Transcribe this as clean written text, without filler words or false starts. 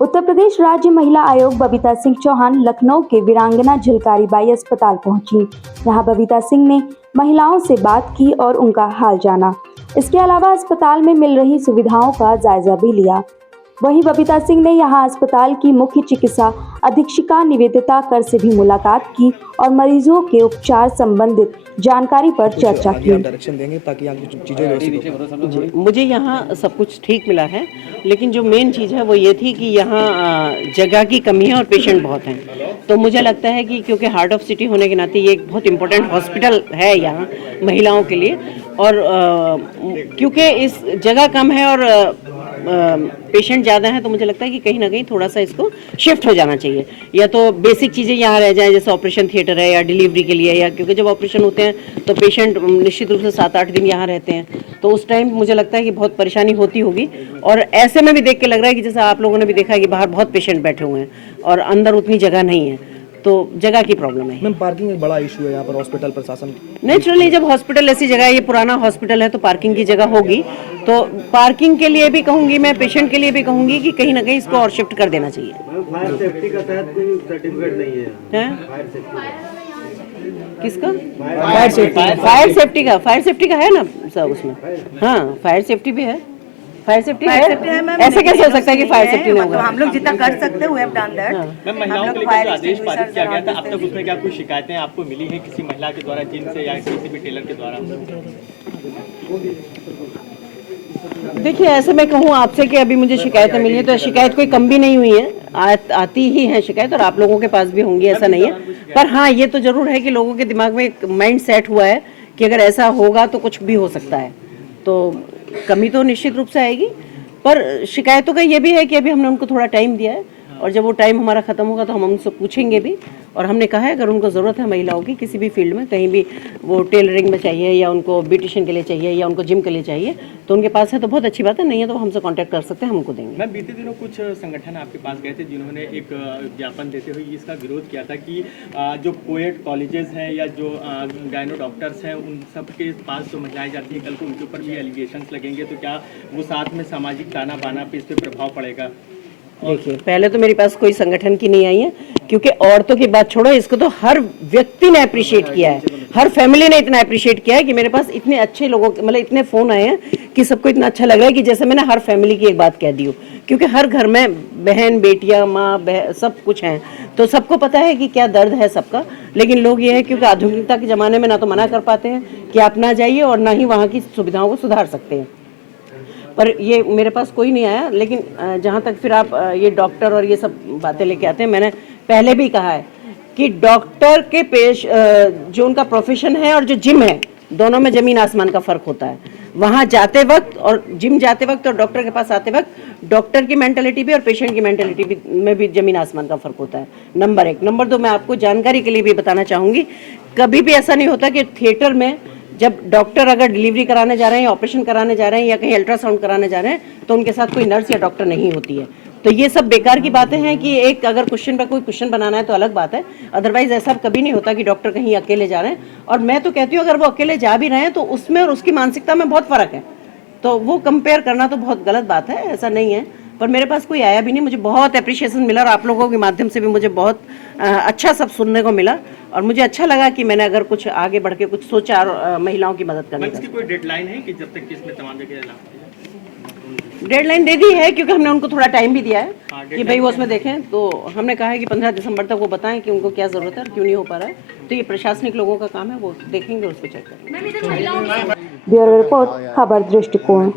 उत्तर प्रदेश राज्य महिला आयोग बबीता सिंह चौहान लखनऊ के वीरांगना झलकारी बाई अस्पताल पहुंची। यहां बबीता सिंह ने महिलाओं से बात की और उनका हाल जाना। इसके अलावा अस्पताल में मिल रही सुविधाओं का जायजा भी लिया। वहीं बबीता सिंह ने यहां अस्पताल की मुख्य चिकित्सा अधीक्षिका निवेदिता कर से भी मुलाकात की और मरीजों के उपचार संबंधित जानकारी पर चर्चा की। मुझे यहाँ सब कुछ ठीक मिला है, लेकिन जो मेन चीज़ है वो ये थी कि यहाँ जगह की कमी है और पेशेंट बहुत हैं। तो मुझे लगता है कि क्योंकि हार्ट ऑफ सिटी होने के नाते ये एक बहुत इम्पोर्टेंट हॉस्पिटल है यहाँ महिलाओं के लिए, और क्योंकि इस जगह कम है और पेशेंट ज़्यादा हैं, तो मुझे लगता है कि कहीं ना कहीं थोड़ा सा इसको शिफ्ट हो जाना चाहिए। या तो बेसिक चीज़ें यहाँ रह जाएं, जैसे ऑपरेशन थिएटर है या डिलीवरी के लिए, या क्योंकि जब ऑपरेशन होते हैं तो पेशेंट निश्चित रूप से 7-8 दिन यहाँ रहते हैं, तो उस टाइम मुझे लगता है कि बहुत परेशानी होती होगी। और ऐसे में भी देख के लग रहा है कि जैसे आप लोगों ने भी देखा है कि बाहर बहुत पेशेंट बैठे हुए हैं और अंदर उतनी जगह नहीं है, तो जगह की प्रॉब्लम है। मैम, पार्किंग एक बड़ा इशू है यहाँ पर हॉस्पिटल प्रशासन। नेचुरली जब हॉस्पिटल ऐसी जगह है, ये पुराना हॉस्पिटल है, तो पार्किंग की जगह होगी। तो पार्किंग के लिए भी कहूँगी मैं, पेशेंट के लिए भी कहूँगी कि कहीं ना कहीं इसको और शिफ्ट कर देना चाहिए। फायर सेफ्टी का तहत कोई सर्टिफिकेट नहीं है। किसका? फायर सेफ्टी का है ना सब उसमें। हाँ, फायर सेफ्टी भी है। फायर सेफ्टी है। ऐसे कैसे हो सकता है कि फायर सेफ्टी नहीं होगा? हम लोग जितना कर सकते हैं, मैम, महिलाओं के लिए जो आदेश पारित किया गया था, अब तक उसमें क्या कुछ शिकायतें आपको मिली हैं किसी महिला के द्वारा, जिनसे या किसी भी टेलर के द्वारा? देखिए, ऐसे मैं कहूँ आपसे कि अभी मुझे शिकायतें मिली है, तो शिकायत कोई कम भी नहीं हुई है, आती ही है शिकायत, और आप लोगों के पास भी होंगी, ऐसा नहीं है। पर हाँ, ये तो जरूर है कि लोगों के दिमाग में एक माइंड सेट हुआ है कि अगर ऐसा होगा तो कुछ भी हो सकता है, तो कमी तो निश्चित रूप से आएगी। पर शिकायतों का ये भी है कि अभी हमने उनको थोड़ा टाइम दिया है, और जब वो टाइम हमारा ख़त्म होगा तो हम उनसे पूछेंगे भी। और हमने कहा है अगर उनको ज़रूरत है महिलाओं की किसी भी फील्ड में, कहीं भी वो टेलरिंग में चाहिए या उनको ब्यूटिशियन के लिए चाहिए या उनको जिम के लिए चाहिए, तो उनके पास है तो बहुत अच्छी बात है, नहीं है तो हमसे कांटेक्ट कर सकते हैं, हम उनको देंगे। मैं बीते दिनों कुछ संगठन आपके पास गए थे जिन्होंने एक ज्ञापन देते हुए इसका विरोध किया था कि जो कोएड कॉलेजेस हैं या जो गायनो डॉक्टर्स हैं, उन सब के पास जो महिलाएं जाती हैं, कल को उनके ऊपर भी एलिगेशंस लगेंगे, तो क्या वो साथ में सामाजिक ताना बाना पे इस पर प्रभाव पड़ेगा? देखिए, पहले तो मेरे पास कोई संगठन की नहीं आई है, क्योंकि औरतों की बात छोड़ो, इसको तो हर व्यक्ति ने अप्रिशिएट किया है, हर फैमिली ने इतना अप्रिशिएट किया है कि मेरे पास इतने अच्छे लोगों के, मतलब इतने फ़ोन आए हैं कि सबको इतना अच्छा लग रहा है कि जैसे मैंने हर फैमिली की एक बात कह दी हो। क्योंकि हर घर में बहन, बेटियाँ, माँ, सब कुछ हैं, तो सबको पता है कि क्या दर्द है सबका। लेकिन लोग ये है क्योंकि आधुनिकता के ज़माने में ना तो मना कर पाते हैं कि आप ना जाइए, और ना ही वहाँ की सुविधाओं को सुधार सकते हैं। पर ये मेरे पास कोई नहीं आया। लेकिन जहाँ तक फिर आप ये डॉक्टर और ये सब बातें लेके आते हैं, मैंने पहले भी कहा है कि डॉक्टर के जो उनका प्रोफेशन है और जो जिम है, दोनों में ज़मीन आसमान का फ़र्क होता है। वहाँ जाते वक्त और जिम जाते वक्त और डॉक्टर के पास आते वक्त डॉक्टर की मेंटालिटी भी और पेशेंट की मेंटालिटी भी में भी ज़मीन आसमान का फ़र्क होता है, नंबर 1। नंबर 2, मैं आपको जानकारी के लिए भी बताना चाहूँगी, कभी भी ऐसा नहीं होता कि थिएटर में जब डॉक्टर अगर डिलीवरी कराने जा रहे हैं या ऑपरेशन कराने जा रहे हैं या कहीं अल्ट्रासाउंड कराने जा रहे हैं, तो उनके साथ कोई नर्स या डॉक्टर नहीं होती है। तो ये सब बेकार की बातें हैं कि एक अगर क्वेश्चन पर कोई क्वेश्चन बनाना है तो अलग बात है, अदरवाइज ऐसा कभी नहीं होता कि डॉक्टर कहीं अकेले जा रहे हैं। और मैं तो कहती हूँ अगर वो अकेले जा भी रहे हैं तो उसमें और उसकी मानसिकता में बहुत फ़र्क है, तो वो कंपेयर करना तो बहुत गलत बात है, ऐसा नहीं है। पर मेरे पास कोई आया भी नहीं, मुझे बहुत अप्रिशिएशन मिला और आप लोगों के माध्यम से भी मुझे बहुत अच्छा सब सुनने को मिला, और मुझे अच्छा लगा कि मैंने अगर कुछ आगे बढ़ के कुछ सोचा और महिलाओं की मदद करने की। कोई डेडलाइन है कि जब तक इसमें तमाम जगह डेडलाइन दे दी है, क्योंकि हमने उनको थोड़ा टाइम भी दिया है कि भाई वो उसमें देखें। तो हमने कहा है कि 15 दिसंबर तक वो बताएं कि उनको क्या ज़रूरत है और क्यों नहीं हो पा रहा है, तो ये प्रशासनिक लोगों का काम है, वो देखेंगे, उसको चेक करेंगे। ब्यूरो रिपोर्ट, खबर दृष्टिकोण।